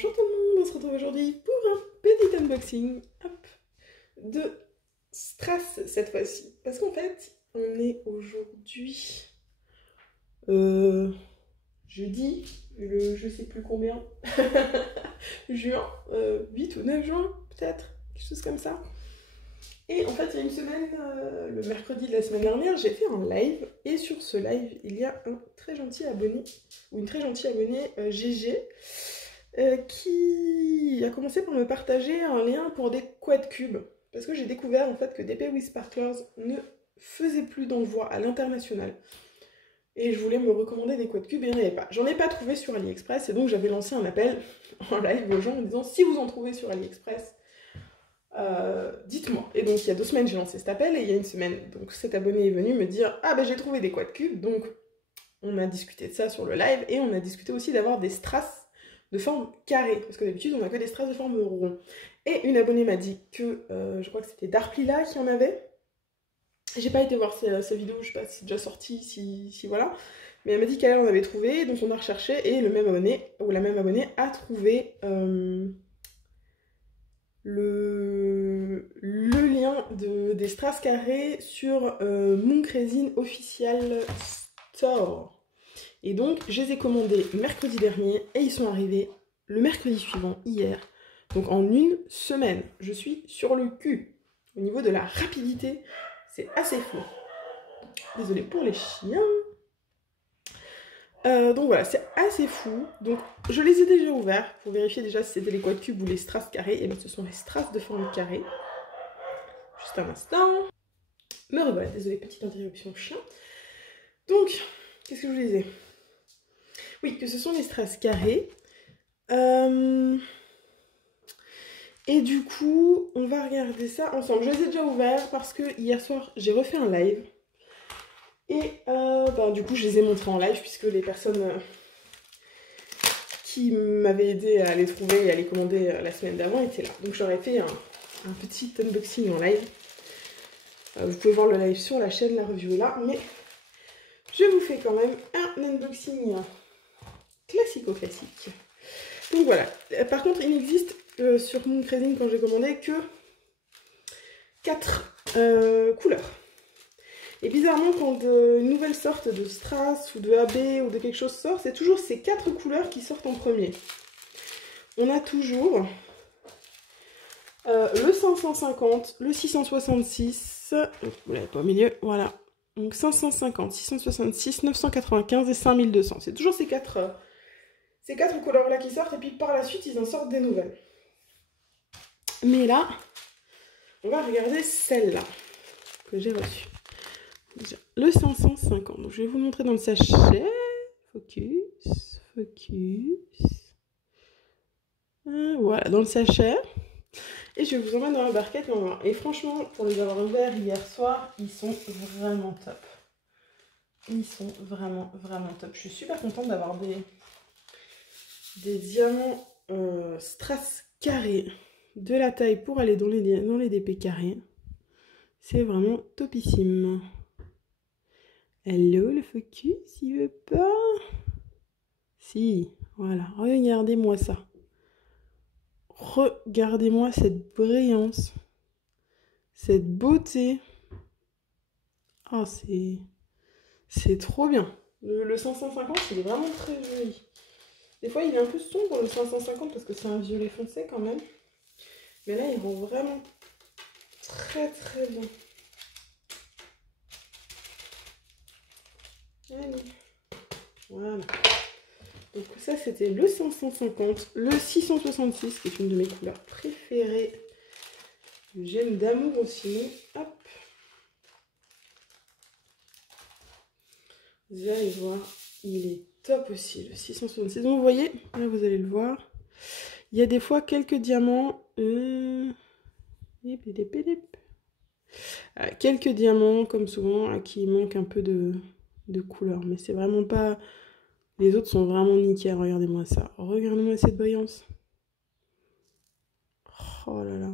Bonjour tout le monde, on se retrouve aujourd'hui pour un petit unboxing de Strass cette fois-ci. Parce qu'en fait, on est aujourd'hui jeudi, le je sais plus combien, juin, 8 ou 9 juin peut-être, quelque chose comme ça. Et en fait, il y a une semaine, le mercredi de la semaine dernière, j'ai fait un live. Et sur ce live, il y a un très gentil abonné, ou une très gentille abonnée, GG, qui a commencé par me partager un lien pour des quad cubes. Parce que j'ai découvert en fait que DP with Sparklers ne faisait plus d'envoi à l'international. Et je voulais me recommander des quad cubes et il n'y en avait pas. J'en ai pas trouvé sur AliExpress et donc j'avais lancé un appel en live aux gens en disant si vous en trouvez sur AliExpress, dites-moi. Et donc il y a 2 semaines j'ai lancé cet appel et il y a une semaine, donc cet abonné est venu me dire ah ben j'ai trouvé des quad cubes. Donc on a discuté de ça sur le live et on a discuté aussi d'avoir des strass de forme carrée, parce que d'habitude on n'a que des strass de forme rond. Et une abonnée m'a dit que, je crois que c'était Darplila qui en avait. J'ai pas été voir sa vidéo, je sais pas si c'est déjà sorti, si voilà. Mais elle m'a dit qu'elle en avait trouvé, donc on a recherché et le même abonné, ou la même abonnée, a trouvé le lien des strass carrés sur Monk Resin Official Store. Et donc, je les ai commandés mercredi dernier et ils sont arrivés le mercredi suivant, hier. Donc en une semaine, je suis sur le cul. Au niveau de la rapidité, c'est assez fou. Désolée pour les chiens. Donc voilà, c'est assez fou. Donc je les ai déjà ouverts pour vérifier déjà si c'était les quad cubes ou les strass carrés. Et bien ce sont les strass de forme carrée. Juste un instant. Me revoilà, désolée, petite interruption chien. Donc, qu'est-ce que je vous disais? Oui, que ce sont les strass carrés. Et du coup, on va regarder ça ensemble. Je les ai déjà ouverts parce que hier soir, j'ai refait un live. Et du coup, je les ai montrés en live puisque les personnes qui m'avaient aidé à les trouver et à les commander la semaine d'avant étaient là. Donc j'aurais fait un petit unboxing en live. Vous pouvez voir le live sur la chaîne, la review est là. Mais je vous fais quand même un unboxing classico-classique. Donc voilà. Par contre, il n'existe sur Monk Resin quand j'ai commandé que 4 couleurs. Et bizarrement, quand une nouvelle sorte de strass ou de AB ou de quelque chose sort, c'est toujours ces 4 couleurs qui sortent en premier. On a toujours le 550, le 666, vous l'avez pas au milieu, voilà. Donc 550, 666, 995 et 5200. C'est toujours ces quatre couleurs-là qui sortent et puis par la suite, ils en sortent des nouvelles. Mais là, on va regarder celle-là que j'ai reçue. Le 550. Donc je vais vous montrer dans le sachet. Focus, focus. Voilà, dans le sachet. Et je vous emmène dans la barquette. Et franchement, pour les avoir ouverts hier soir, ils sont vraiment top. Ils sont vraiment, vraiment top. Je suis super contente d'avoir des diamants strass carrés de la taille pour aller dans les DP carrés. C'est vraiment topissime. Hello, le focus, il veut pas? Si, voilà, regardez-moi ça. Regardez-moi cette brillance, cette beauté. Oh, c'est trop bien. Le 550, il est vraiment très joli. Des fois, il est un peu sombre, le 550, parce que c'est un violet foncé quand même. Mais là, il rend vraiment très très bien. Allez. Voilà. Donc ça, c'était le 550, le 666, qui est une de mes couleurs préférées. Le gemme d'amour aussi. Hop. Vous allez voir, il est top aussi, le 666. Donc vous voyez, là vous allez le voir. Il y a des fois quelques diamants. Quelques diamants, comme souvent, qui manquent un peu de couleur. Mais c'est vraiment pas... Les autres sont vraiment nickel. Regardez-moi ça. Regardez-moi cette brillance. Oh là là.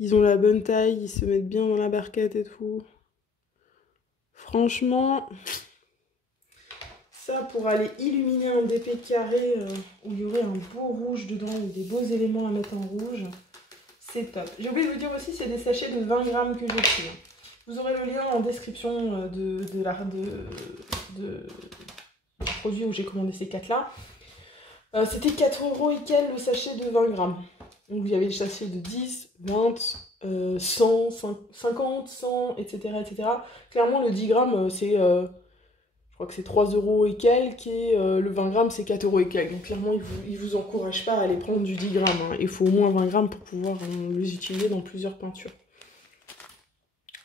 Ils ont la bonne taille. Ils se mettent bien dans la barquette et tout. Franchement, Ça pour aller illuminer un DP carré où il y aurait un beau rouge dedans ou des beaux éléments à mettre en rouge. C'est top. J'ai oublié de vous dire aussi, c'est des sachets de 20 grammes que j'ai pris. Vous aurez le lien en description du produit où j'ai commandé ces 4-là. C'était 4 € et quel le sachet de 20 grammes. Donc il y avait les sachets de 10, 20, 100, 50, 100, etc. etc. Clairement, le 10 grammes, c'est... je crois que c'est 3 € et quelques, et le 20 grammes, c'est 4 € et quelques. Donc clairement, ils vous encouragent pas à aller prendre du 10 grammes. Hein. Il faut au moins 20 grammes pour pouvoir les utiliser dans plusieurs peintures.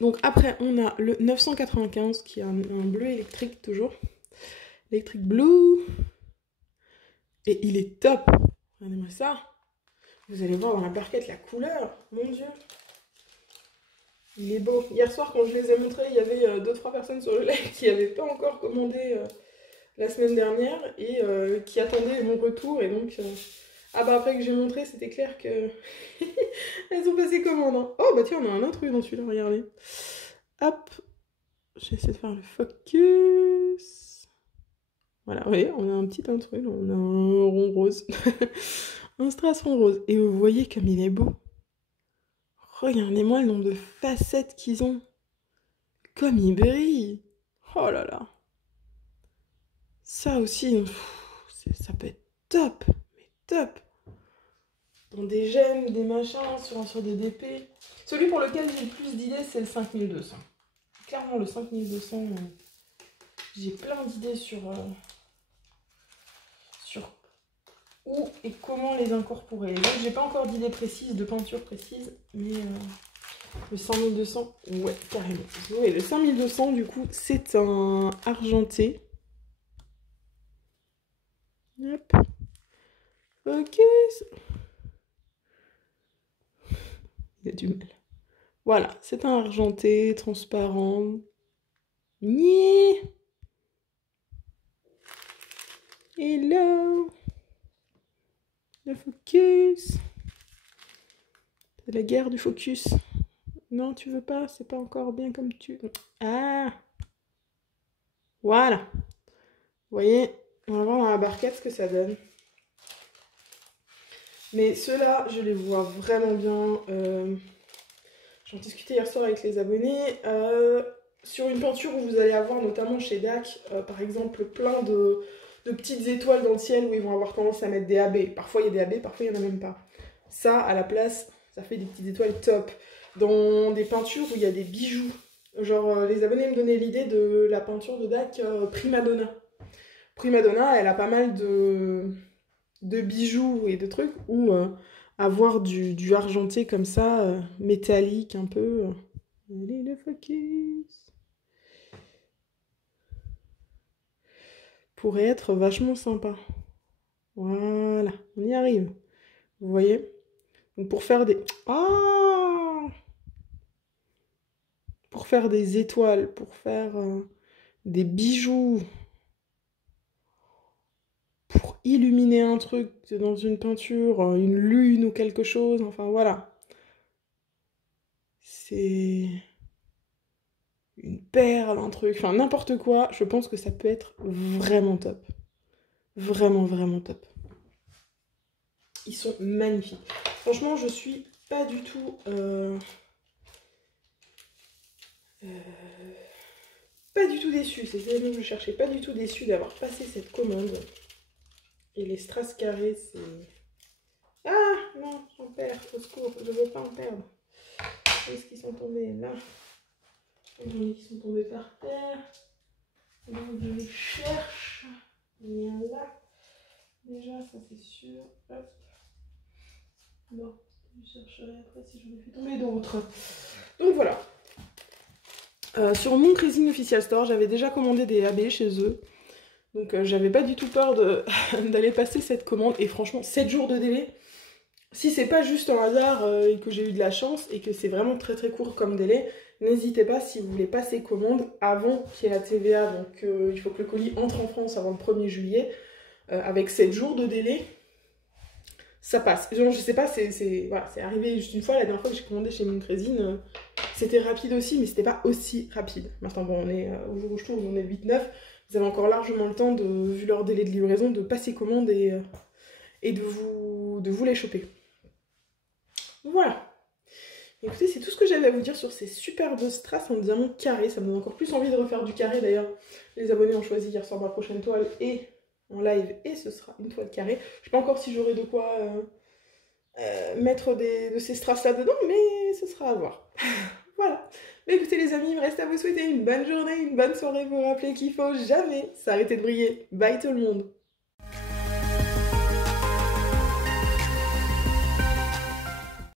Donc après, on a le 995, qui est un bleu électrique, toujours. Electric Blue. Et il est top. Regardez-moi ça. Vous allez voir dans la barquette la couleur. Mon Dieu. Il est beau. Hier soir, quand je les ai montrés, il y avait 2-3 personnes sur le live qui n'avaient pas encore commandé la semaine dernière et qui attendaient mon retour. Et donc, ah bah après que j'ai montré, c'était clair que elles ont passé commande. Hein. Oh bah tiens, on a un intrus dans celui-là, regardez. Hop. J'essaie de faire le focus. Voilà, vous voyez, on a un petit intrus, on a un rond rose. Un strass rond rose. Et vous voyez comme il est beau. Regardez-moi le nombre de facettes qu'ils ont. Comme ils brillent. Oh là là. Ça aussi, ça peut être top. Mais top. Dans des gemmes, des machins, sur des DP. Celui pour lequel j'ai le plus d'idées, c'est le 5200. Clairement, le 5200, j'ai plein d'idées sur où et comment les incorporer. Donc, j'ai pas encore d'idées précises, de peinture précise, mais le 5200, ouais, carrément. Oui, le 5200, du coup, c'est un argenté. Hop. Ok. Il y a du mal. Voilà, c'est un argenté transparent. Niais. Hello. Le focus. C'est la guerre du focus. Non, tu veux pas, c'est pas encore bien comme tu... Ah. Voilà. Vous voyez, on va voir dans la barquette ce que ça donne. Mais ceux-là, je les vois vraiment bien. J'en discutais hier soir avec les abonnés. Sur une peinture où vous allez avoir, notamment chez DAC, par exemple, plein de petites étoiles dans le ciel où ils vont avoir tendance à mettre des AB. Parfois, il y a des AB, parfois, il n'y en a même pas. Ça, à la place, ça fait des petites étoiles top. Dans des peintures où il y a des bijoux. Genre, les abonnés me donnaient l'idée de la peinture de DAC Prima Donna. Prima Donna, elle a pas mal de bijoux et de trucs où avoir du argenté comme ça, métallique un peu. Allez, le focus. Pourrait être vachement sympa. Voilà, on y arrive. Vous voyez? Donc pour faire des... Ah! Pour faire des étoiles, pour faire des bijoux, pour illuminer un truc dans une peinture, une lune ou quelque chose, enfin voilà. C'est une perle, un truc, enfin n'importe quoi, je pense que ça peut être vraiment top. Vraiment, vraiment top. Ils sont magnifiques. Franchement, je suis pas du tout... pas du tout déçue, c'est ce que je cherchais, pas du tout déçue d'avoir passé cette commande. Et les strass carrés, c'est... Ah non, j'en perds, au secours, je veux pas en perdre. Où est-ce qu'ils sont tombés? Là. J'en ai qui sont tombés par terre. Donc je les cherche. Il y en a là. Déjà, ça c'est sûr. Hop. Bon, je chercherai après si j'en ai fait tomber d'autres. Donc voilà. Sur mon Crazy Official Store, j'avais déjà commandé des AB chez eux. Donc j'avais pas du tout peur d'aller passer cette commande. Et franchement, 7 jours de délai. Si c'est pas juste un hasard et que j'ai eu de la chance et que c'est vraiment très très court comme délai, n'hésitez pas si vous voulez passer commande avant qu'il y ait la TVA. Donc il faut que le colis entre en France avant le 1er juillet. Avec 7 jours de délai, ça passe. Genre, je sais pas, c'est voilà, arrivé juste une fois. La dernière fois que j'ai commandé chez Moon Crazy, C'était rapide aussi, mais c'était pas aussi rapide. Maintenant, bon, on est au jour où je tourne, on est le 8-9. Vous avez encore largement le temps, vu leur délai de livraison, de passer commande et de vous les choper. Voilà. Écoutez, c'est tout ce que j'avais à vous dire sur ces superbes strass en diamant carré. Ça me donne encore plus envie de refaire du carré. D'ailleurs, les abonnés ont choisi hier soir ma prochaine toile et en live, et ce sera une toile carrée. Je sais pas encore si j'aurai de quoi mettre de ces strass là dedans, mais ce sera à voir. Voilà. Mais écoutez les amis, il me reste à vous souhaiter une bonne journée, une bonne soirée. Vous rappelez qu'il faut jamais s'arrêter de briller. Bye tout le monde.